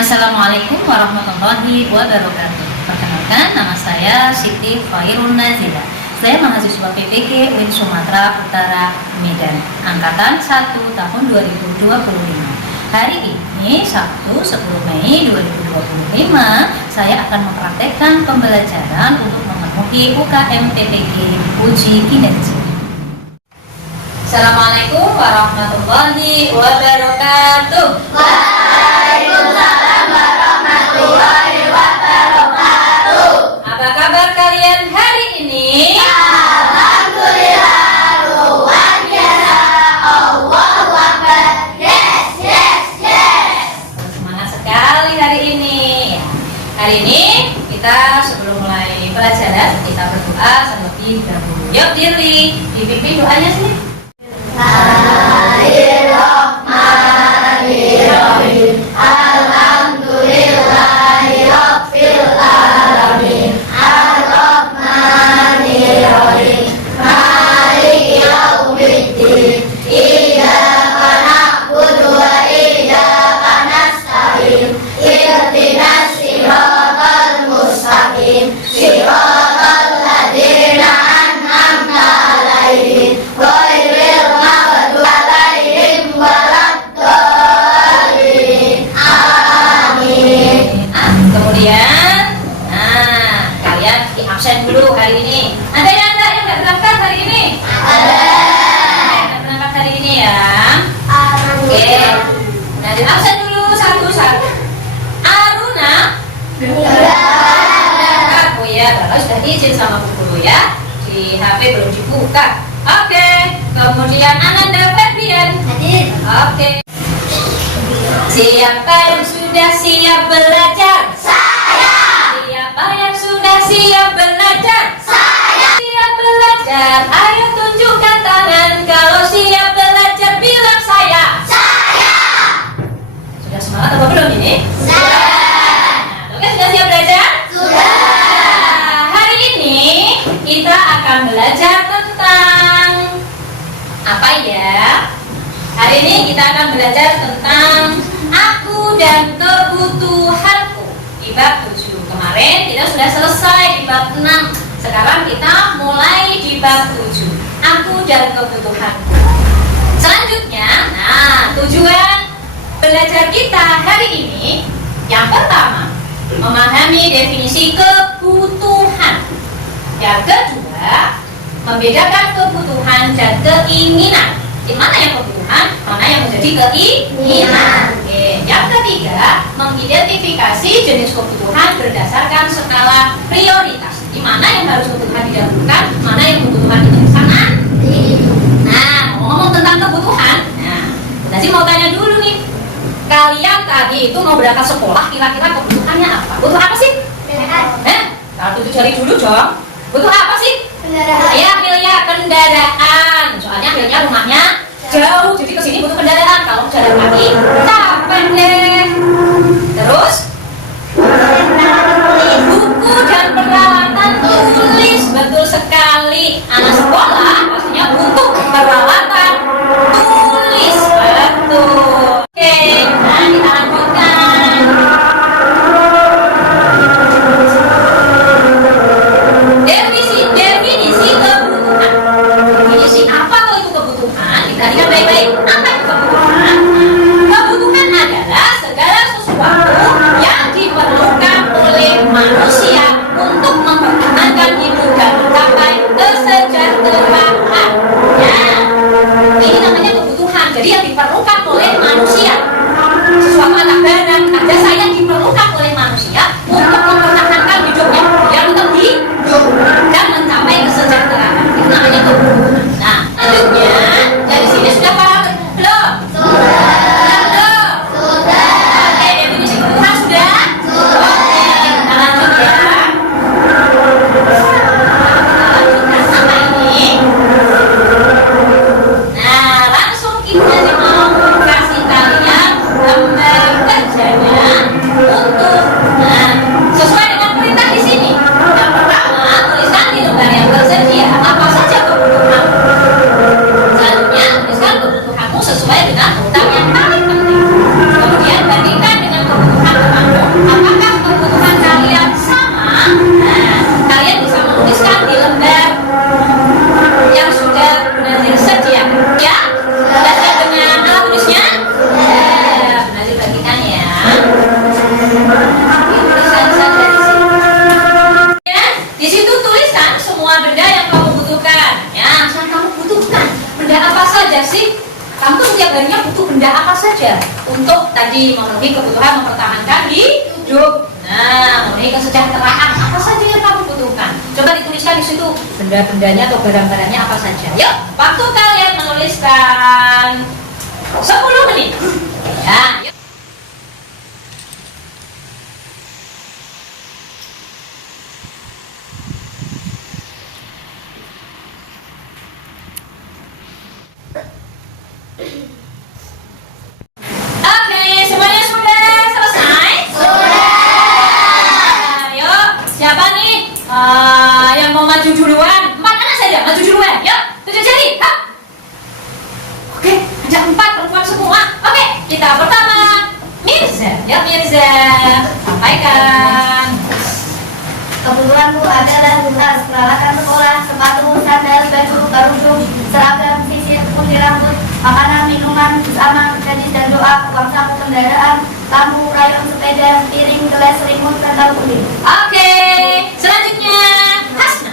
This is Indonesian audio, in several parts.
Assalamualaikum warahmatullahi wabarakatuh. Perkenalkan, nama saya Siti Khairun Nazila. Saya mahasiswa PPG UIN Sumatera Utara Medan, angkatan 1 tahun 2025. Hari ini Sabtu 10 Mei 2025, saya akan mempraktekkan pembelajaran untuk memenuhi UKM PPG uji kinerja. Assalamualaikum warahmatullahi wabarakatuh. Waalaikumsalam warahmatullahi wabarakatuh. Apa kabar kalian hari ini? Alhamdulillah, luar biasa. Allahu Akbar. Yes. Semangat sekali hari ini. Hari ini kita sebelum mulai pelajaran kita berdoa terlebih dahulu. Yuk diri, dipimpin doanya sih. Bismillahirrahmanirrahim. Alhamdulillahi rabbil alamin. Ar-Rahmanirrahim. Maliki yaumiddin. Iyyaka na'budu wa iyyaka nasta'in. Ihdinas siratal mustaqim. Siratal ladzina an'amta 'alaihim ghairil maghdubi 'alaihim waladdallin. Amin. Kemudian, kalian di absen dulu hari ini. Ada yang nggak berangkat hari ini? Ada. Yang berangkat hari ini ya. Oke. Nah, di absen dulu satu-satu. Aruna. Oh ya, Bapak sudah izin sama Bu Guru ya. Di HP belum dibuka. Oke. Kemudian Ananda Febian. Hadir. Oke. Siapa yang sudah siap belajar? Saya. Siapa yang sudah siap belajar? Saya. Siap belajar. Ayo tunjukkan tangan. Kalau siap belajar bilang saya. Saya. Sudah semangat apa belum ini? Saya. Nah, oke, sudah siap belajar? Sudah. Nah, hari ini kita akan belajar tentang apa ya? Hari ini kita akan belajar tentang aku dan kebutuhanku di bab 7. Kemarin kita sudah selesai di bab 6. Sekarang kita mulai di bab 7. Aku dan kebutuhanku. Selanjutnya, tujuan belajar kita hari ini yang pertama, memahami definisi kebutuhan. Yang kedua, membedakan kebutuhan dan keinginan. Di mana yang kebutuhan, mana yang menjadi keinginan. Oke. Yang ketiga, mengidentifikasi jenis kebutuhan berdasarkan skala prioritas. Di mana yang harus kebutuhan didahulukan, mana yang kebutuhan dilaksanakan nanti. Nah, ngomong tentang kebutuhan. Nah, Nasi mau tanya dulu nih. Kalian tadi itu mau berangkat sekolah, kira-kira kebutuhannya apa? Butuh apa sih? Kalau tujuh jari dulu dong. Butuh apa sih? Kendaraan. Ya, Hilya, kendaraan. Soalnya Hilya rumahnya jauh, jadi kesini butuh kendaraan. Kalau jalan kaki, capek deh. Terus, buku dan peralatan tulis. Betul sekali. Anak sekolah pastinya butuh peralatan tulis. Betul. Oke, nah kita lanjutkan. Definisi kebutuhan. Definisi apa tuh itu kebutuhan? Diperhatikan baik-baik. Apa itu kebutuhan? Kebutuhan adalah segala sesuatu yang saja untuk tadi memenuhi kebutuhan mempertahankan hidup. Nah, memenuhi kesejahteraan apa saja yang kamu butuhkan? Coba dituliskan di situ benda-bendanya atau barang-barangnya apa saja. Yuk, waktu kalian menuliskan 10 menit. Ya, yuk. Oke, semuanya sudah selesai? Sudah. Yuk, siapa nih yang mau maju duluan? 4 anak saja, maju duluan. Yuk, tunjuk jari. Hap. Oke, ada 4 perempuan semua. Oke, kita pertama Mirza. Ya, Mirza, sampaikan. Kebutuhanku adalah tas, peralatan sekolah, sepatu, sandal, baju, kerudung, seragam, sisir, kunci rambut, makanan, minuman, bersama, gadis dan doa, uang saku kendaraan, lampu, rayon, sepeda, piring, gelas, selimut, sandal kuning. Oke, selanjutnya Hasna.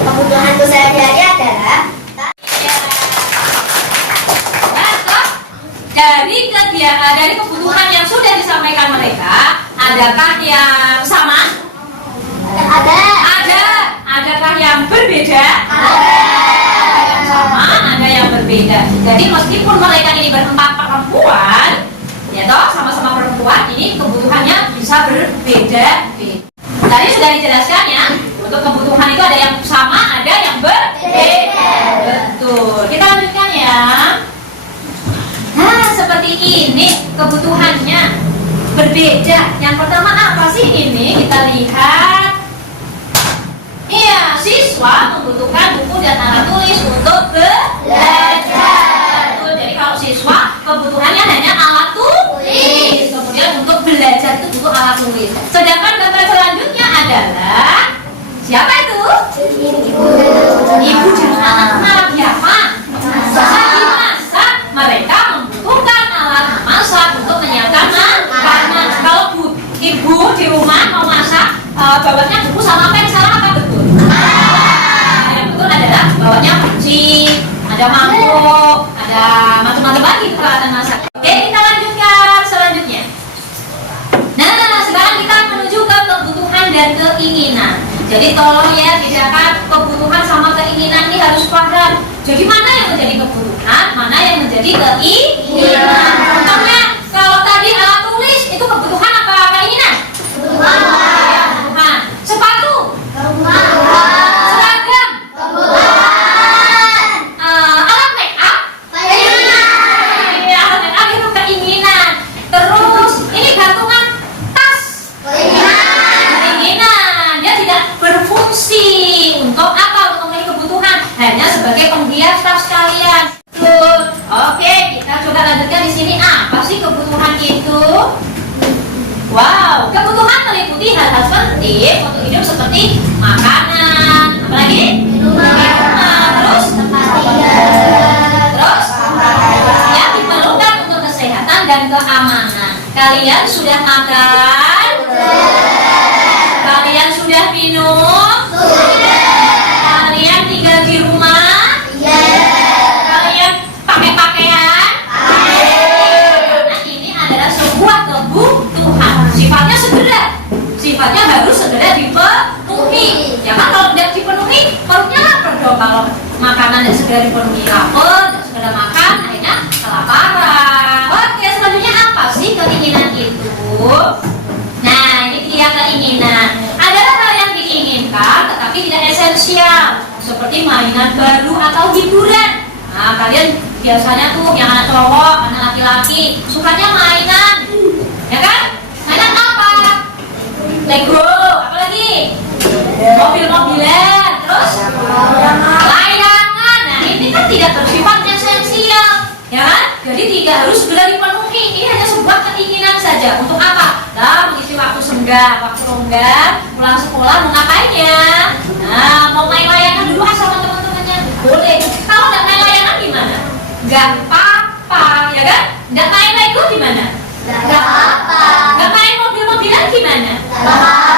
Kebutuhanku sehari-hari adalah dari kebutuhan yang sudah disampaikan mereka, adakah yang sama? ada, Adakah yang berbeda? ada Yang sama, ada yang berbeda. Jadi meskipun mereka ini berempat perempuan, ya toh sama-sama perempuan, ini kebutuhannya bisa berbeda. Tadi sudah dijelaskan ya, untuk kebutuhan itu ada yang sama, ada yang berbeda. Betul. Kita lanjutkan ya. Nah, seperti ini kebutuhannya berbeda. Yang pertama apa sih ini? Kita lihat. Iya, siswa membutuhkan buku dan alat tulis untuk belajar. Betul. Jadi kalau siswa kebutuhannya hanya alat tulis. Kemudian untuk belajar itu butuh alat tulis. Sedangkan gambar selanjutnya adalah siapa itu? Ibu dan anak-anak siapa? Masak. Mereka membutuhkan alat masak untuk menyiapkan makanan. Kalau ibu di rumah mau masak, bawanya buku sama pen, salah apa betul? Yang betul adalah bawanya kunci, ada mangkuk, ada macam-macam lagi peralatan masak. Oke, kita lanjutkan selanjutnya. Nah, sekarang kita menuju ke kebutuhan dan keinginan. Jadi tolong ya bedakan kebutuhan sama keinginan, ini harus paham. Jadi mana yang menjadi kebutuhan, mana yang menjadi keinginan. Contohnya, kalau tadi alat tulis itu kebutuhan apa keinginan? Kebutuhan. Sepatu. Seragam. Alat make up. Alat make up itu keinginan. Terus ini gantungan tas. Keinginan. Dia tidak berfungsi untuk apa? Untuk memenuhi kebutuhan. Hanya sebagai penghias tas kalian. Oke, kita coba lanjutkan di sini. Apa sih kebutuhan itu? Wow, kebutuhan meliputi hal-hal penting untuk hidup seperti makanan, apalagi? Minuman, terus yang diperlukan untuk kesehatan dan keamanan. Kalian sudah makan? Kalian sudah minum? Kalian tinggal di rumah? Kalian pakai pakaian? Nah, ini adalah sebuah kebutuhan. Sifatnya harus segera dipenuhi. Ya kan, kalau tidak dipenuhi, perutnya lapar dong. Kalau makanan tidak segera dipenuhi, lapar, tidak segera makan, akhirnya kelaparan. Oke, selanjutnya apa sih keinginan itu? Nah, ini dia keinginan. Adalah hal yang diinginkan, tetapi tidak esensial, seperti mainan baru atau hiburan. Nah, kalian biasanya tuh yang anak cowok, anak laki-laki sukanya mainan, ya kan? Mainan apa? Lego, apalagi? Mobil-mobilan, terus layangan. Nah, ini kan tidak bersifat esensial, ya kan? Jadi tidak harus segera dipenuhi. Ini hanya sebuah keinginan saja. Untuk apa? Dalam mengisi waktu senggang, waktu longgar, pulang sekolah mau ngapain ya? Nah, mau main layangan dulu sama teman-temannya, boleh. Kalau nggak main layangan gimana? Nggak apa-apa, ya kan? Nggak main Lego gimana? Nggak apa-apa. Nggak main mobil-mobilan gimana? Nggak apa-apa.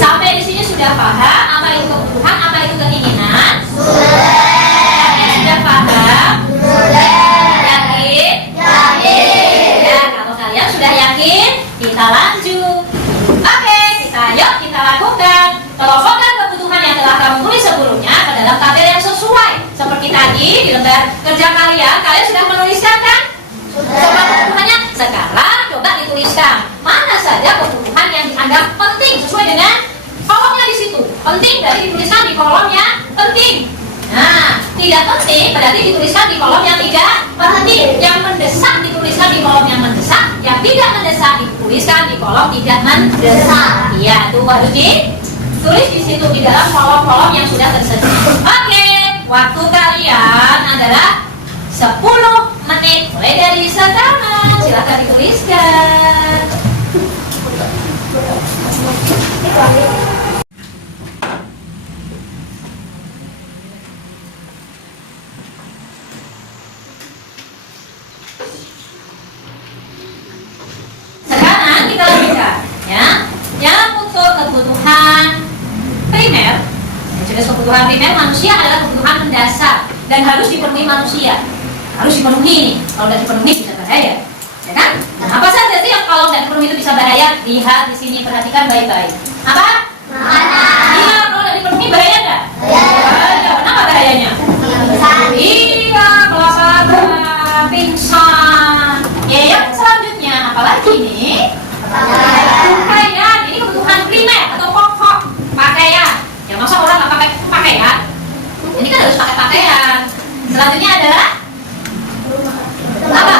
Sampai di sini sudah paham apa itu kebutuhan, apa itu keinginan? yakin? Kita lanjut. Oke, kita lakukan. Kelompokkan kebutuhan yang telah kamu tulis sebelumnya ke dalam tabel yang sesuai. Seperti tadi di lembar kerja kalian sudah menuliskan kan? Coba kebutuhannya. Sekarang coba dituliskan mana saja kebutuhan yang dianggap penting sesuai dengan kolomnya di situ. Penting berarti dituliskan di kolom yang penting. Nah, tidak penting berarti dituliskan di kolom yang tidak penting. Yang mendesak dituliskan di kolom yang mendesak. Yang tidak mendesak dituliskan di kolom tidak mendesak. Iya, tuh harus ditulis di situ di dalam kolom-kolom yang sudah tersedia. Oke, waktu kalian adalah 10 menit mulai dari sekarang. Silakan dituliskan. Sekarang kita lanjutkan ya. Yang untuk kebutuhan primer, jenis kebutuhan primer manusia adalah kebutuhan mendasar dan harus dipenuhi manusia. Harus dipenuhi. Kalau tidak dipenuhi bisa bahaya, ya kan? Nah, apa saja sih yang kalau tidak dipenuhi itu bisa bahaya? Lihat di sini, perhatikan baik-baik. Apa? Iya, kalau tidak dipenuhi bahaya nggak? Bahaya. Kenapa bahayanya? Iya, kalau salah pingsan. Ya, yang selanjutnya apalagi nih? Pakaian. Ini kebutuhan primer atau pokok pakaian. Ya masa orang nggak pakai pakaian? Ini kan harus pakai pakaian. Selanjutnya adalah apa?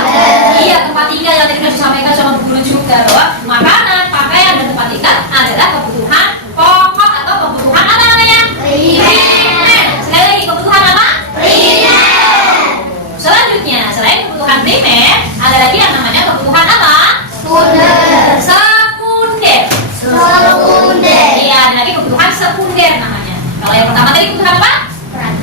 Iya, tempat tinggal yang tadi sudah disampaikan sama Bu Guru juga bahwa makanan, pakaian, dan tempat tinggal adalah kebutuhan pokok atau kebutuhan apa namanya? Primer. Sekali lagi, kebutuhan apa? Primer. Selanjutnya, selain kebutuhan primer, ada lagi yang namanya kebutuhan apa? Sekunder. Iya, ada lagi kebutuhan sekunder namanya. Kalau yang pertama tadi kebutuhan apa?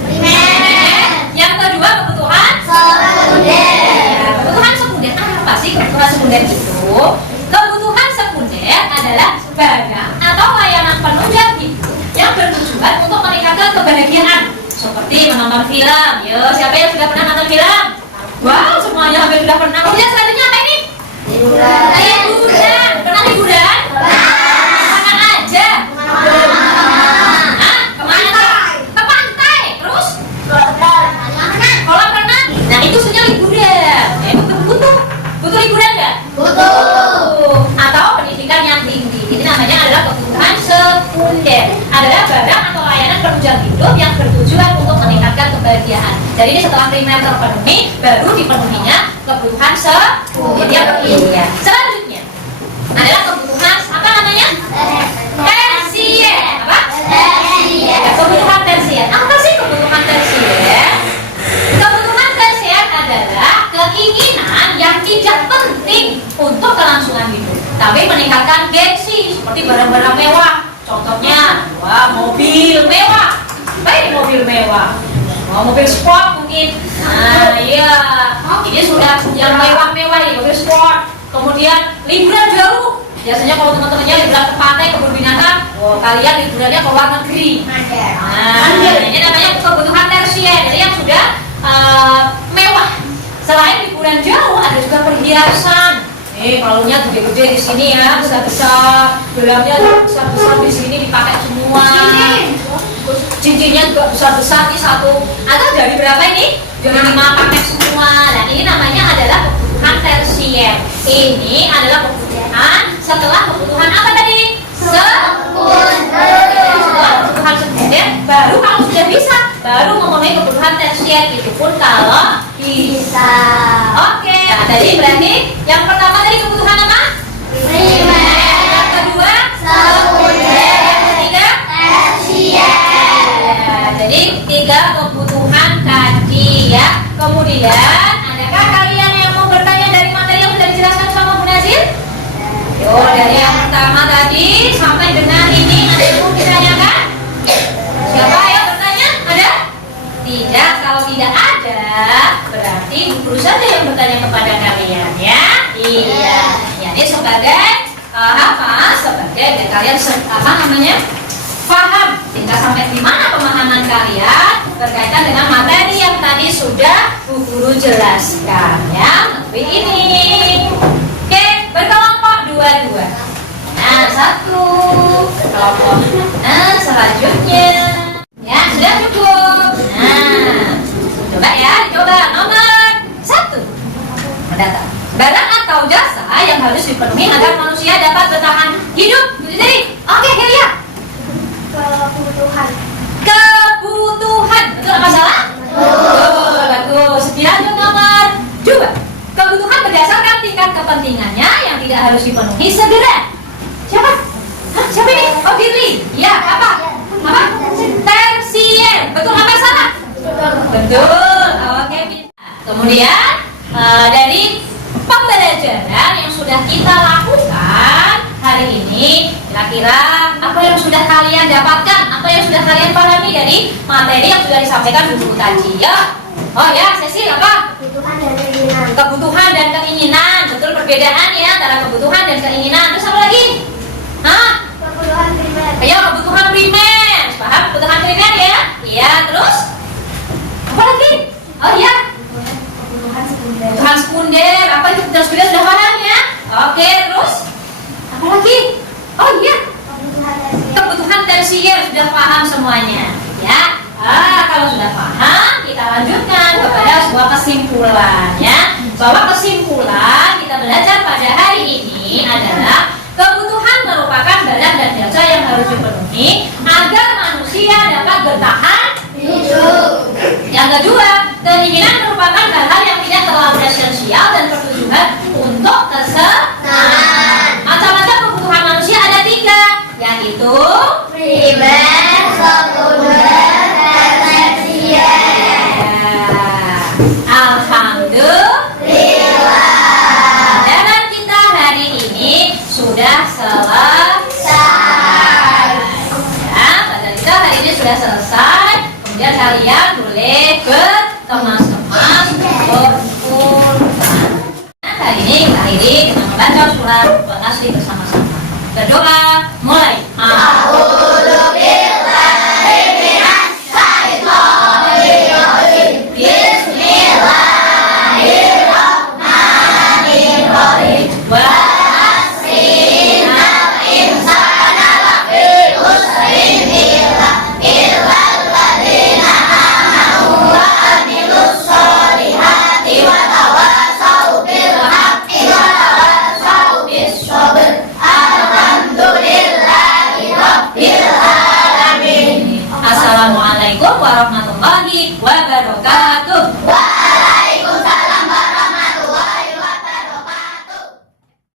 Primer. Yang kedua kebutuhan sekunder. Kebutuhan sekunder apa sih kebutuhan sekunder itu? Kebutuhan sekunder adalah barang atau layanan penunjang hidup yang bertujuan untuk meningkatkan kebahagiaan, seperti menonton film. Yo, siapa yang sudah pernah nonton film? Wow, semuanya hampir sudah pernah. Kemudian selanjutnya apa ini? Liburan. Pernah liburan? Kemana aja? Kemana? Ke pantai. Terus? Kolam renang. Nah, itu sebenarnya liburan. Butuh liburan nggak? Butuh. Atau pendidikan yang tinggi. Ini namanya adalah kebutuhan sekunder. Adalah barang atau layanan penunjang hidup yang bertujuan untuk meningkatkan kebahagiaan. Jadi ini setelah primer terpenuhi, baru dipenuhinya kebutuhan sekunder. Iya. Selanjutnya adalah kebutuhan apa namanya? Tersier. Apa? Tersier. Kebutuhan tersier. Apa sih kebutuhan tersier? Kebutuhan tersier adalah keinginan yang tidak penting untuk kelangsungan hidup, tapi meningkatkan gengsi seperti barang-barang mewah. Contohnya, wah, mobil mewah. Apa ini mobil mewah? Mobil sport mungkin. Nah, iya. Ini sudah yang mewah-mewah ini, mobil sport. Kemudian liburan jauh. Biasanya kalau teman-temannya liburan ke pantai, kebun binatang, kalian liburannya ke luar negeri. Nah, ini namanya kebutuhan tersier. Jadi yang sudah mewah. Selain liburan jauh, ada juga perhiasan. Kalungnya gede-gede di sini ya, besar-besar. Gelamnya besar-besar di sini dipakai semua. Cincinnya juga besar-besar nih satu. Atau dari berapa ini? Dari 5 paket semua. Dan ini namanya adalah kebutuhan tersier. Ini adalah kebutuhan setelah kebutuhan apa tadi? Sekunder. Setelah kebutuhan sekunder, baru kalau sudah bisa, baru memenuhi kebutuhan tersier. Itu pun kalau bisa. Oke. Nah, tadi berarti yang pertama tadi kebutuhan apa? Primer. Yang kedua sekunder. Yang ketiga tersier. Jadi 3 kebutuhan tadi ya. Kemudian adakah kalian yang mau bertanya dari materi yang sudah dijelaskan sama Bu Nazir? Yo, dari yang pertama tadi sampai dengan ini ada yang mau ditanyakan? Siapa yang bertanya? Ada? Tidak. Kalau tidak ada, berarti guru saja yang bertanya kepada kalian ya. Iya. Ya, ini sebagai apa? Sebagai biar kalian apa namanya? Paham. Sehingga sampai di mana pemahaman kalian berkaitan dengan materi yang tadi sudah Bu Guru jelaskan ya. Seperti ini. Oke, berkelompok kelompok. Nah, selanjutnya. Ya, sudah cukup. Nah, coba ya, coba nomor 1. Mendatang. Barang atau jasa yang harus dipenuhi agar manusia dapat bertahan hidup. Jadi, oke, Helia. Kebutuhan. Kebutuhan. Betul apa salah? Betul, bagus. Lanjut nomor 2. Kebutuhan berdasarkan tingkat kepentingannya yang tidak harus dipenuhi segera. Siapa? Hah, siapa ini? Oh, Dirli. Ya, apa? Apa? Tersier. Betul apa salah? Betul. Oke. Kemudian dari pembelajaran yang sudah kita lakukan hari ini, kira-kira apa yang sudah kalian dapatkan? Apa yang sudah kalian pahami dari materi yang sudah disampaikan guru tadi? Ya. Oh ya, Cecil apa? Kebutuhan dan keinginan. Kebutuhan dan keinginan. Betul, perbedaan ya antara kebutuhan dan keinginan. Terus apa lagi? Hah? Kebutuhan primer. Ayo, kebutuhan primer. Paham kebutuhan primer ya? Iya, terus? Apa lagi? Oh iya, Kebutuhan sekunder. kebutuhan sekunder. Apa itu kebutuhan sekunder sudah paham ya? Oke, terus? Apa lagi? Oh iya, Kebutuhan tersier. kebutuhan tersier sudah paham semuanya ya. Kalau sudah paham, kita lanjutkan kepada sebuah kesimpulan ya. Bahwa kesimpulan kita belajar pada hari ini adalah kebutuhan merupakan barang dan jasa yang harus dipenuhi agar manusia dapat bertahan Hidup. Yang kedua, keinginan merupakan hal-hal yang tidak terlalu esensial dan bertujuan untuk kesenangan. Macam-macam kebutuhan manusia ada 3, yaitu Primer, sekunder, dan tersier. Alhamdulillah. Pelajaran kita hari ini sudah selesai. Ya, pelajaran kita hari ini sudah selesai. Kemudian kalian boleh bertemas-temas berkurban. Nah, hari ini kita akhiri dengan membaca surat Al-Asr bersama-sama. Berdoa.